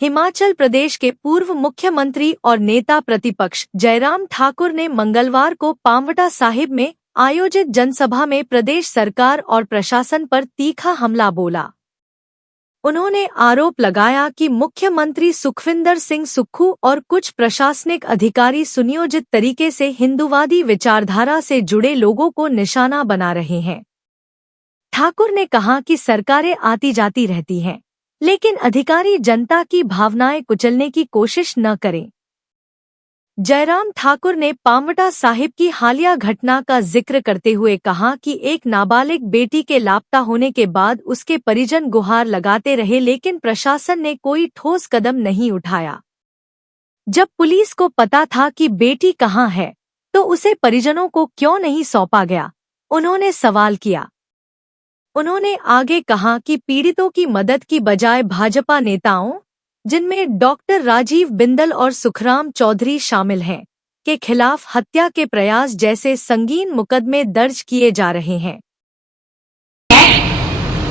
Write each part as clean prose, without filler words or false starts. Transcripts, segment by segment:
हिमाचल प्रदेश के पूर्व मुख्यमंत्री और नेता प्रतिपक्ष जयराम ठाकुर ने मंगलवार को पांवटा साहिब में आयोजित जनसभा में प्रदेश सरकार और प्रशासन पर तीखा हमला बोला। उन्होंने आरोप लगाया कि मुख्यमंत्री सुखविंदर सिंह सुक्खू और कुछ प्रशासनिक अधिकारी सुनियोजित तरीके से हिंदूवादी विचारधारा से जुड़े लोगों को निशाना बना रहे हैं। ठाकुर ने कहा कि सरकारें आती जाती रहती हैं, लेकिन अधिकारी जनता की भावनाएं कुचलने की कोशिश न करें। जयराम ठाकुर ने पांवटा साहिब की हालिया घटना का जिक्र करते हुए कहा कि एक नाबालिग बेटी के लापता होने के बाद उसके परिजन गुहार लगाते रहे, लेकिन प्रशासन ने कोई ठोस कदम नहीं उठाया। जब पुलिस को पता था कि बेटी कहाँ है, तो उसे परिजनों को क्यों नहीं सौंपा गया, उन्होंने सवाल किया। उन्होंने आगे कहा कि पीड़ितों की मदद की बजाय भाजपा नेताओं, जिनमें डॉक्टर राजीव बिंदल और सुखराम चौधरी शामिल हैं, के खिलाफ हत्या के प्रयास जैसे संगीन मुकदमे दर्ज किए जा रहे हैं।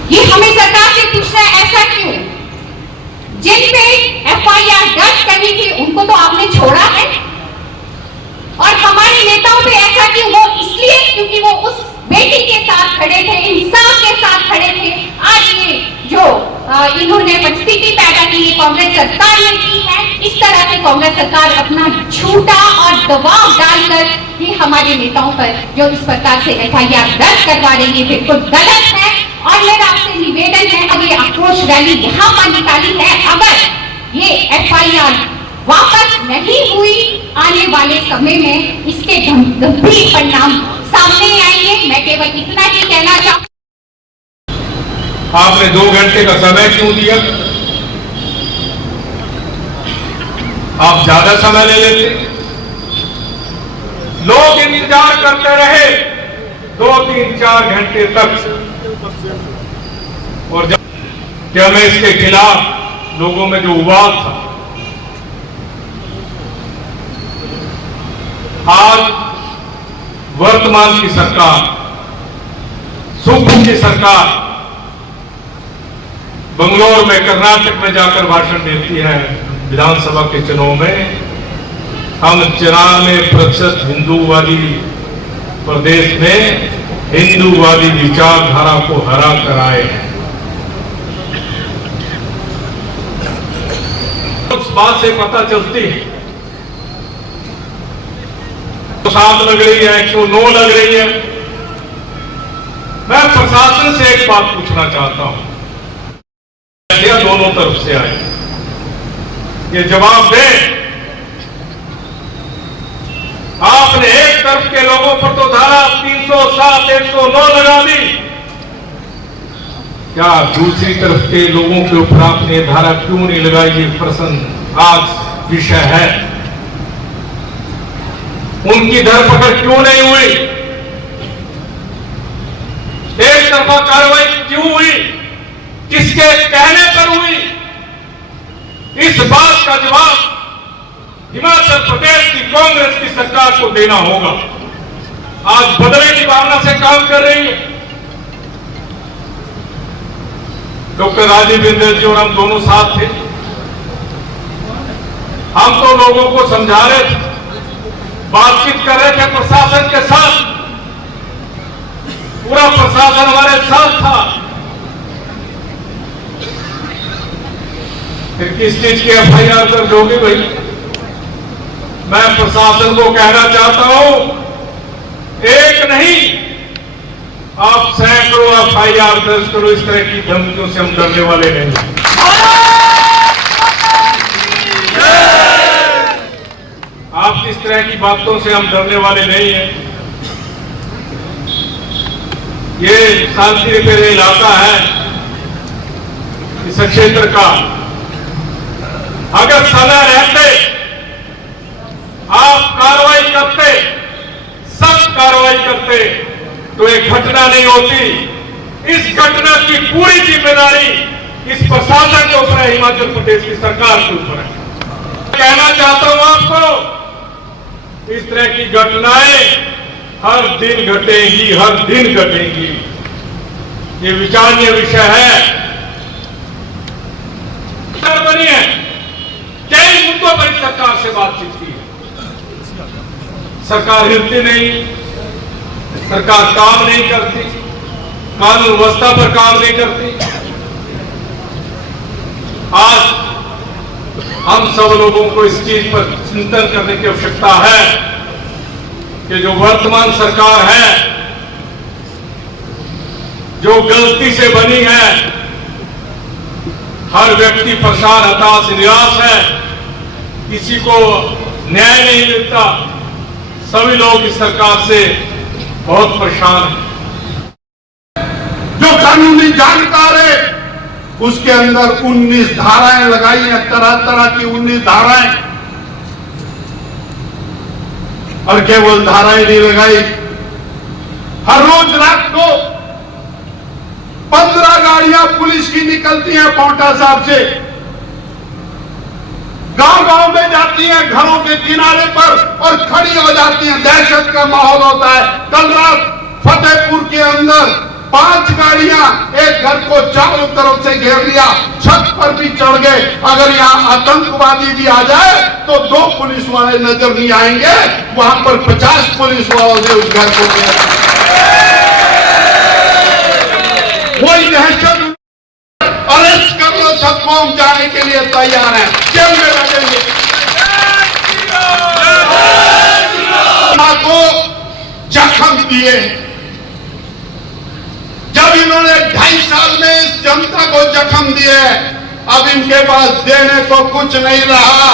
ये हमें सरकार से पूछना है, ऐसा क्यों? जिन पे एफआईआर दर्ज करनी थी उनको तो आपने छोड़ा है, और हमारे नेताओं पे ऐसा क्यों? वो इसलिए क्योंकि वो उस बेटी के साथ खड़े थे, इंसाफ के साथ खड़े थे। आज ये जो इन्होंने परिस्थिति पैदा की है कांग्रेस सरकार ने की है, इस तरह से कांग्रेस सरकार अपना झूठा और दबाव डालकर ये हमारे नेताओं पर जो इस प्रकार से एफआईआर दर्ज करवा रही है, बिल्कुल गलत है। और मेरा आपसे निवेदन है, अब ये आक्रोश रैली यहाँ पर निकाली है, अगर ये एफआईआर वापस नहीं हुई, आने वाले समय में इसके गंभीर परिणाम सामने आएंगे। मैं केवल इतना ही कहना चाहूँ। आपने 2 घंटे का समय क्यों दिया? आप ज्यादा समय ले लेते। लोग इंतजार करते रहे 2, 3, 4 घंटे तक, और जब कि हमें इसके खिलाफ लोगों में जो उबाल था, आज वर्तमान की सरकार, सुक्खू की सरकार बंगलोर में, कर्नाटक में जाकर भाषण देती है विधानसभा के चुनाव में। हम 94% हिंदूवादी प्रदेश में हिंदूवादी विचारधारा को हरा कर आए हैं। उस बात से पता चलती है 7 लग रही है, 109 लग रही है। मैं प्रशासन से एक बात पूछना चाहता हूं, दोनों तरफ से आए, ये जवाब दे। आपने एक तरफ के लोगों पर तो धारा 307, 109 लगा दी, क्या दूसरी तरफ के लोगों के ऊपर आपने धारा क्यों नहीं लगाई? ये प्रश्न आज विषय है। उनकी धरपकड़ क्यों नहीं हुई? एक तरफा कार्रवाई क्यों हुई? किसके कहने पर हुई? इस बात का जवाब हिमाचल प्रदेश की कांग्रेस की सरकार को देना होगा। आज बदले की भावना से काम कर रही है। डॉक्टर राजीव बिंदल जी और हम दोनों साथ थे। हम तो लोगों को समझा रहे थे, बातचीत कर रहे थे प्रशासन के साथ, पूरा प्रशासन हमारे साथ था। फिर किस चीज की एफआईआर दर्ज होगी भाई? मैं प्रशासन को कहना चाहता हूं, एक नहीं, आप सैकड़ों एफआईआर दर्ज करो। इस तरह की धमकियों से हम डरने वाले नहीं। आप इस तरह की बातों से हम डरने वाले नहीं हैं। ये शांति रिपेयर इलाका है इस क्षेत्र का। अगर समय रहते आप कार्रवाई करते, सख्त कार्रवाई करते, तो एक घटना नहीं होती। इस घटना की पूरी जिम्मेदारी इस प्रशासन के ऊपर है, हिमाचल प्रदेश की सरकार के ऊपर है। कहना चाहता हूं आपको, इस तरह की घटनाएं हर दिन घटेंगी, हर दिन घटेंगी। ये विचारणीय विषय है। बनी है सरकार से बातचीत की है। सरकार हिलती नहीं, सरकार काम नहीं करती, कानून व्यवस्था पर काम नहीं करती। आज हम सब लोगों को इस चीज पर चिंतन करने की आवश्यकता है कि जो वर्तमान सरकार है, जो गलती से बनी है, हर व्यक्ति परेशान, हताश, निराश है, किसी को न्याय नहीं मिलता, सभी लोग इस सरकार से बहुत परेशान हैं। जो कानूनी जानकार है उसके अंदर 19 धाराएं लगाई हैं, तरह तरह की 19 धाराएं, और केवल धाराएं नहीं लगाई, हर रोज रात को 15 गाड़ियां पुलिस की निकलती हैं पांवटा साहब से, गांव-गांव में जाती हैं, घरों के किनारे पर और खड़ी हो जाती हैं। दहशत का माहौल होता है। कल रात फतेहपुर के अंदर 5 गाड़ियां एक घर को चारों तरफ से घेर लिया, छत पर भी चढ़ गए। अगर यहाँ आतंकवादी भी आ जाए तो 2 पुलिस वाले नजर नहीं आएंगे, वहां पर 50 पुलिस वालों ने उस घर को घेर लिया। वही दहशत, अरेस्ट कर लो, सब कौम जाने के लिए तैयार है, जेल में लगेंगे। को जख्म दिए, जब इन्होंने 2.5 साल में इस जनता को जख्म दिए, अब इनके पास देने को कुछ नहीं रहा।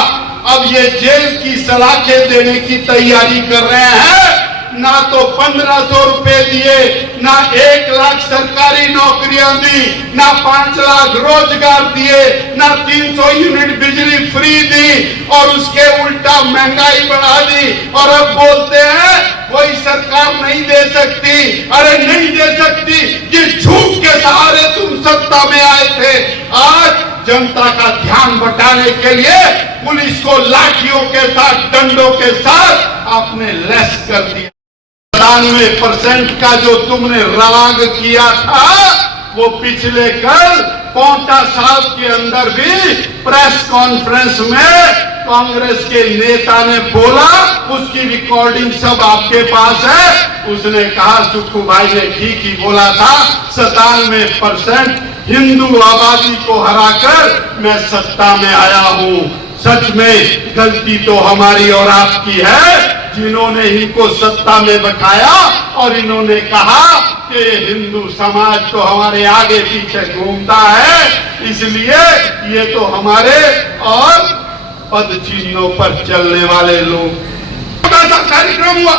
अब ये जेल की सलाखें देने की तैयारी कर रहे हैं। ना तो 1500 रुपए दिए, ना 1 लाख सरकारी नौकरियां दी, ना 5 लाख रोजगार दिए, ना 300 यूनिट बिजली फ्री दी, और उसके उल्टा महंगाई बढ़ा दी। और अब बोलते हैं कोई सरकार नहीं दे सकती। अरे नहीं दे सकती, ये झूठ के सहारे तुम सत्ता में आए थे। आज जनता का ध्यान बटाने के लिए पुलिस को लाठियों के साथ, डंडों के साथ आपने लेस कर दिया। 97% का जो तुमने राग किया था, वो पिछले कल पांवटा साहब के अंदर भी प्रेस कॉन्फ्रेंस में कांग्रेस के नेता ने बोला, उसकी रिकॉर्डिंग सब आपके पास है। उसने कहा, सुक्खू भाई ने ठीक ही बोला था, 97% हिंदू आबादी को हराकर मैं सत्ता में आया हूं। सच में गलती तो हमारी और आपकी है, जिन्होंने इनको सत्ता में बैठाया और इन्होंने कहा कि हिंदू समाज तो हमारे आगे पीछे घूमता है, इसलिए ये तो हमारे और पद चिन्हों पर चलने वाले लोग। छोटा सा कार्यक्रम हुआ,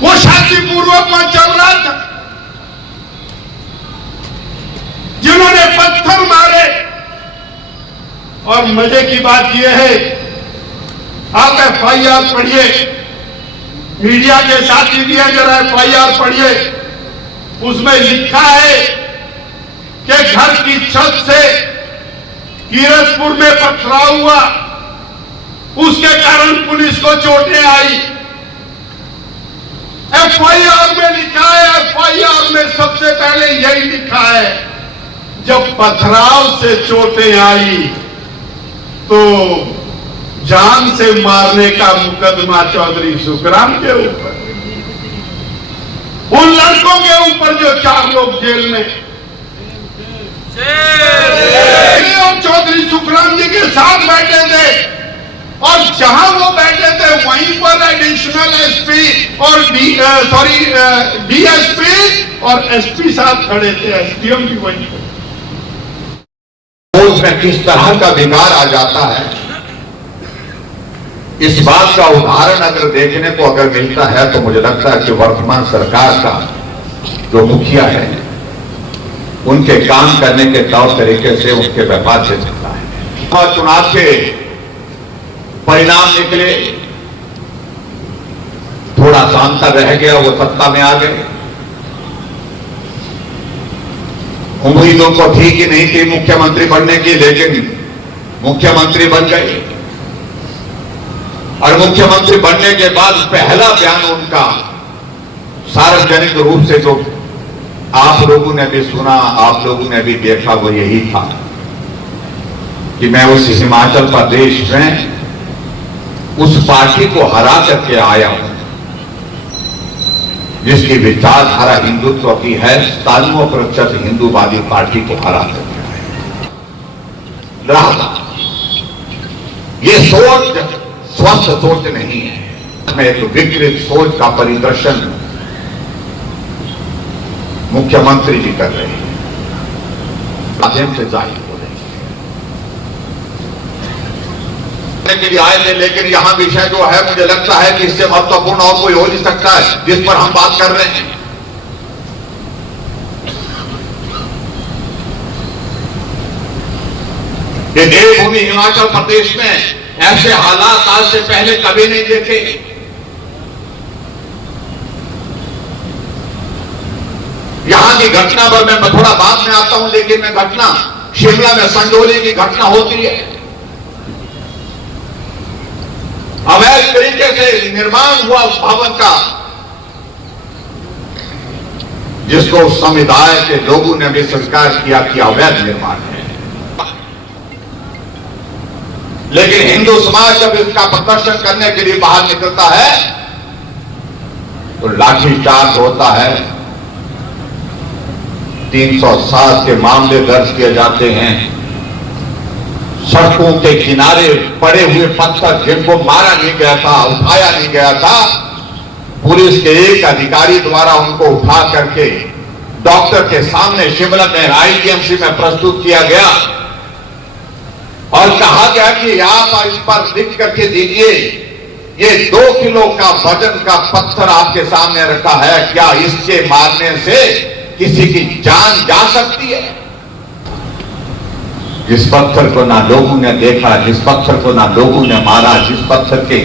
वो शांतिपूर्वक वहां चल रहा था। जिन्होंने पत्थर मारे, और मजे की बात यह है, आप FIR पढ़िए, मीडिया के साथ ही दिया जरा FIR पढ़िए, उसमें लिखा है कि घर की छत से कीरतपुर में पथराव हुआ, उसके कारण पुलिस को चोटें आई। FIR में लिखा है, FIR में सबसे पहले यही लिखा है, जब पथराव से चोटें आई तो जान से मारने का मुकदमा चौधरी सुखराम के ऊपर, उन लड़कों के ऊपर जो 4 लोग जेल में, और चौधरी सुखराम जी के साथ बैठे थे, और जहां वो बैठे थे वहीं पर एडिशनल SP और DSP और SP साथ खड़े थे, SDM भी वहीं पर। में किस तरह का विकार आ जाता है, इस बात का उदाहरण अगर देखने को अगर मिलता है तो मुझे लगता है कि वर्तमान सरकार का जो मुखिया है, उनके काम करने के तौर तरीके से, उनके व्यवहार से मिलता है। और चुनाव के परिणाम निकले, थोड़ा सा अंतर रह गया, वो सत्ता में आ गए। उम्मीदों को थी कि नहीं थी मुख्यमंत्री बनने की, लेकिन मुख्यमंत्री बन गए। और मुख्यमंत्री बनने के बाद पहला बयान उनका सार्वजनिक रूप से जो आप लोगों ने भी सुना, आप लोगों ने भी देखा, वो यही था कि मैं उस हिमाचल प्रदेश में उस पार्टी को हरा करके आया हूं जिसकी विचारधारा हिंदुत्व की है, 97% हिंदूवादी पार्टी को हरा करके आया। ये सोच स्वस्थ सोच नहीं है, मैं एक विकृत सोच का परिदर्शन मुख्यमंत्री जी कर रहे हैं, माध्यम से जाहिर हो रहे हैं के लिए आए थे। लेकिन यहां विषय जो है, मुझे लगता है कि इससे महत्वपूर्ण और कोई हो नहीं सकता है जिस पर हम बात कर रहे हैं। ये देवभूमि हिमाचल प्रदेश में ऐसे हालात आज से पहले कभी नहीं देखे। यहां की घटना पर मैं थोड़ा बाद में आता हूं, लेकिन मैं घटना शिमला में संडोली की घटना होती है। अवैध तरीके से निर्माण हुआ उस भवन का, जिसको समुदाय के लोगों ने भी स्वीकार किया कि अवैध निर्माण है। लेकिन हिंदू समाज जब इसका प्रदर्शन करने के लिए बाहर निकलता है तो लाठीचार्ज होता है, 307 के मामले दर्ज किए जाते हैं। सड़कों के किनारे पड़े हुए पत्थर जिनको मारा नहीं गया था, उठाया नहीं गया था, पुलिस के एक अधिकारी द्वारा उनको उठा करके डॉक्टर के सामने शिमला में आईजीएमसी में प्रस्तुत किया गया और कहा गया कि आप इस पर लिख करके दीजिए, ये 2 किलो का वजन का पत्थर आपके सामने रखा है, क्या इसके मारने से किसी की जान जा सकती है? जिस पत्थर को ना लोगों ने देखा, जिस पत्थर को ना लोगों ने मारा, जिस पत्थर की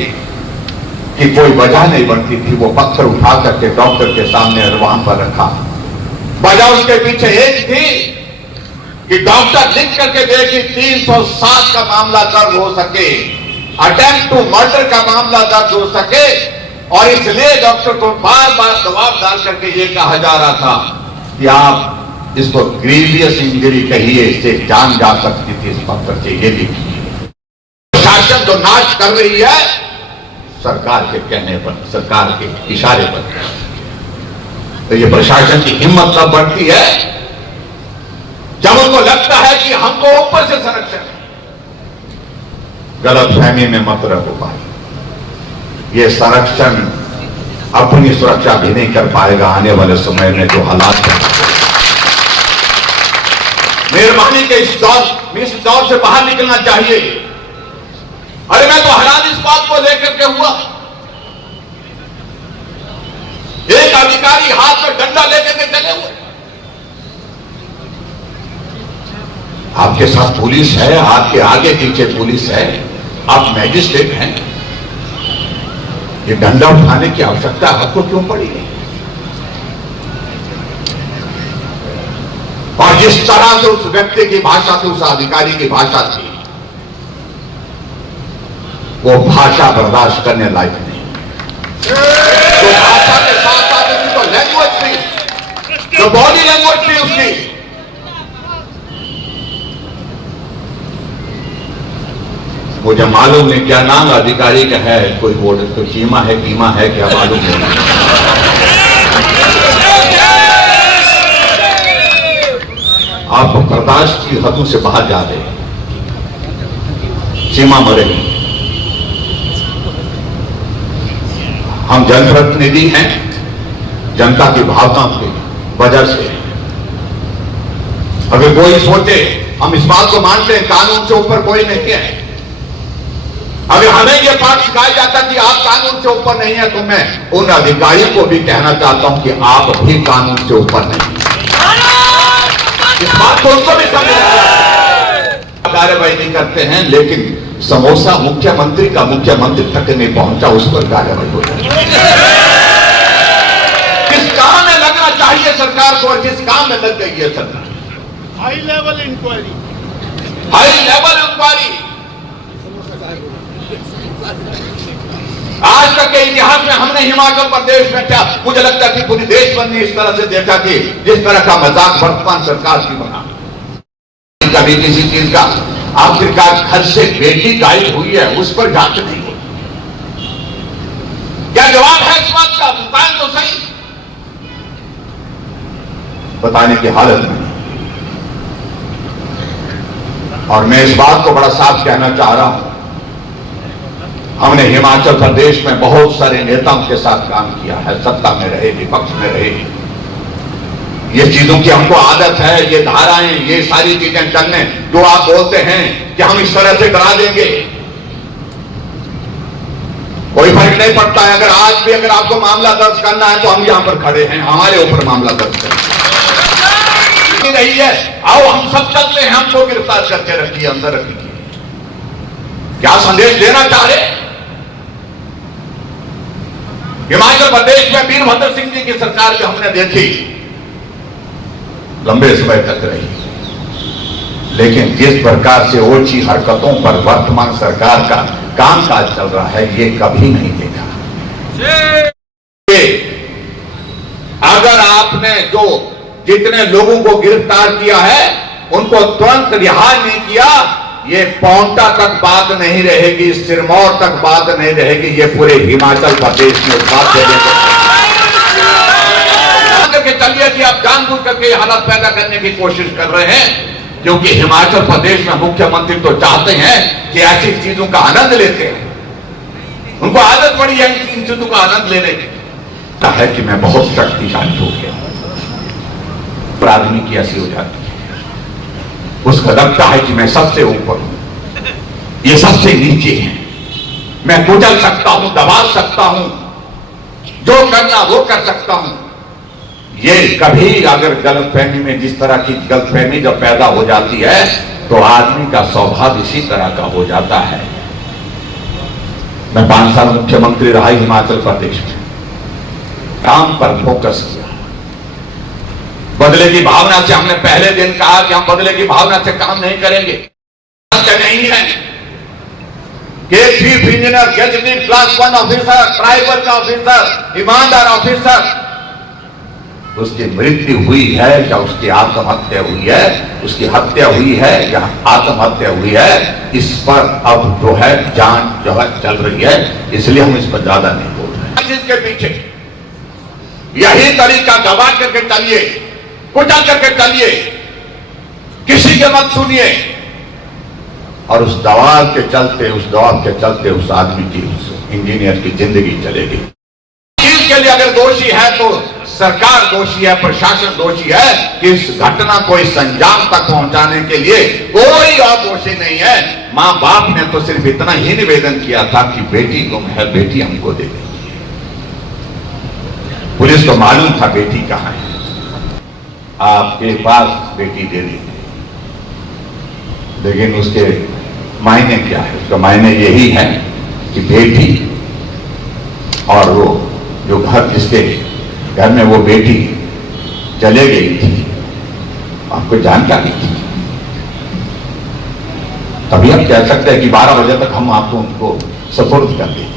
कोई वजह नहीं बनती थी, वो पत्थर उठा करके डॉक्टर के सामने वहां पर रखा। वजह उसके पीछे एक थी कि डॉक्टर लिख करके दे कि 307 का मामला दर्ज हो सके, अटेम्प्ट टू मर्डर का मामला दर्ज हो सके, और इसलिए डॉक्टर को बार बार दबाव डाल करके ये कहा जा रहा था कि आप इसको ग्रीवियस इंजरी कहिए, इससे जान जा सकती थी इस पत्थर से, ये लिखिए। प्रशासन जो नाच कर रही है सरकार के कहने पर, सरकार के इशारे पर, तो ये प्रशासन की हिम्मत तब बढ़ती है जब उनको लगता है कि हमको ऊपर से संरक्षण है। गलतफहमी में मत रहो भाई, ये संरक्षण अपनी सुरक्षा भी नहीं कर पाएगा आने वाले समय में जो हालात हैं। मेहरबानी के इस दौर से बाहर निकलना चाहिए। अरे मैं तो हैरान इस बात को लेकर के हुआ, एक अधिकारी हाथ में डंडा लेकर के चले हुए, आपके साथ पुलिस है, आपके आगे पीछे पुलिस है, आप मैजिस्ट्रेट हैं, ये डंडा उठाने की आवश्यकता आपको क्यों पड़ी? और जिस तरह से उस व्यक्ति की भाषा थी, उस अधिकारी की भाषा थी, वो भाषा बर्दाश्त करने लायक नहीं। तो भाषा के साथ साथ उसकी तो लैंग्वेज थी, जो बॉडी लैंग्वेज थी उसकी, मुझे मालूम नहीं क्या नाम अधिकारी का है, कोई बोर्ड, कोई कीमा है क्या मालूम नहीं। आप बर्दाश्त की हदों से बाहर जा रहे हैं, सीमा मरे। हम जनप्रतिनिधि हैं, जनता की भावनाओं की वजह से। अगर कोई सोचे, हम इस बात को मानते हैं कानून से ऊपर कोई नहीं है, अगर हमें यह पाठ सिखाया जाता कि आप कानून से ऊपर नहीं है, तो मैं उन अधिकारियों को भी कहना चाहता हूं कि आप भी कानून से ऊपर नहीं। इस बात को उनको भी समझना, कार्रवाई नहीं करते हैं, लेकिन समोसा मुख्यमंत्री का मुख्यमंत्री तक नहीं पहुंचा, उस पर कार्रवाई हो जाती है। किस काम में लगना चाहिए सरकार को और जिस काम में लग गई है सरकार? हाई लेवल इंक्वायरी, आज तक के इतिहास में हमने हिमाचल प्रदेश में क्या, मुझे लगता है कि पूरी देश भर ने इस तरह से देखा कि जिस तरह का मजाक वर्तमान सरकार की बना, कभी किसी चीज का आखिरकार घर से बेटी गायब हुई है, उस पर जांच नहीं होती। क्या जवाब है इस बात का? बताएं तो सही। बताने की हालत में। और मैं इस बात को बड़ा साफ कहना चाह रहा हूं, हमने हिमाचल प्रदेश में बहुत सारे नेताओं के साथ काम किया है, सत्ता में रहे, विपक्ष में रहे। ये चीजों की हमको आदत है, ये धाराएं, ये सारी चीजें करने जो आप बोलते हैं कि हम इस तरह से करा देंगे, कोई फर्क नहीं पड़ता है। अगर आज भी अगर आपको मामला दर्ज करना है तो हम यहां पर खड़े हैं, हमारे ऊपर मामला दर्ज करें। रही है, आओ हम सब चलते हैं, हमको गिरफ्तार करके रखिए, अंदर रखिए। क्या संदेश देना चाह रहे? हिमाचल प्रदेश में वीरभद्र सिंह जी की सरकार जो हमने देखी लंबे समय तक रही, लेकिन जिस प्रकार से ओछी हरकतों पर वर्तमान सरकार का कामकाज चल रहा है, ये कभी नहीं देखा। अगर आपने जो जितने लोगों को गिरफ्तार किया है उनको तुरंत रिहा नहीं किया, ये पौंटा तक बात नहीं रहेगी, सिरमौर तक बात नहीं रहेगी, ये पूरे हिमाचल प्रदेश में बात देने करके चलिए कि आप जानबूझ करके हालत पैदा करने की कोशिश कर रहे हैं, क्योंकि हिमाचल प्रदेश में मुख्यमंत्री तो चाहते हैं कि ऐसी चीजों का आनंद लेते हैं, उनको आदत पड़ी है इन चीजों का आनंद लेने की। है कि मैं बहुत शक्तिशाली हो गया, आदमी की ऐसी हो जाती है, उसका लगता है कि मैं सबसे ऊपर हूं, ये सबसे नीचे है, मैं कुचल सकता हूं, दबा सकता हूं, जो करना वो कर सकता हूं। ये कभी अगर गलतफहमी में जिस तरह की गलतफहमी जब पैदा हो जाती है तो आदमी का स्वभाव इसी तरह का हो जाता है। मैं 5 साल मुख्यमंत्री रहा हिमाचल प्रदेश में, काम पर फोकस किया, बदले की भावना से हमने पहले दिन कहा कि हम बदले की भावना से काम नहीं करेंगे। नहीं है कि chief engineer, gazetted class 1 officer, tribal का ऑफिसर, ईमानदार ऑफिसर, उसकी मृत्यु हुई है या उसकी आत्महत्या हुई है, उसकी हत्या हुई है या आत्महत्या हुई है, इस पर अब जो है जांच जो है चल रही है, इसलिए हम इस पर ज्यादा नहीं बोल रहे। इसके पीछे यही तरीका दबा करके चलिए, कुचल करके चलिए, किसी के मत सुनिए, और उस दबाव के चलते उस आदमी की, उस इंजीनियर की जिंदगी चलेगी। इसके लिए अगर दोषी है तो सरकार दोषी है, प्रशासन दोषी है कि इस घटना को इस अंजाम तक पहुंचाने के लिए कोई और दोषी नहीं है। मां बाप ने तो सिर्फ इतना ही निवेदन किया था कि बेटी गुम है, बेटी हमको दे देंगे। पुलिस को मालूम था बेटी कहां है, आपके पास बेटी दे देंगे, लेकिन उसके मायने क्या है? उसका मायने यही है कि बेटी और वो जो घर, जिसके घर में वो बेटी चले गई थी, आपको जानकारी थी, तभी हम कह सकते हैं कि 12 बजे तक हम आपको उनको सपुर्द कर दें।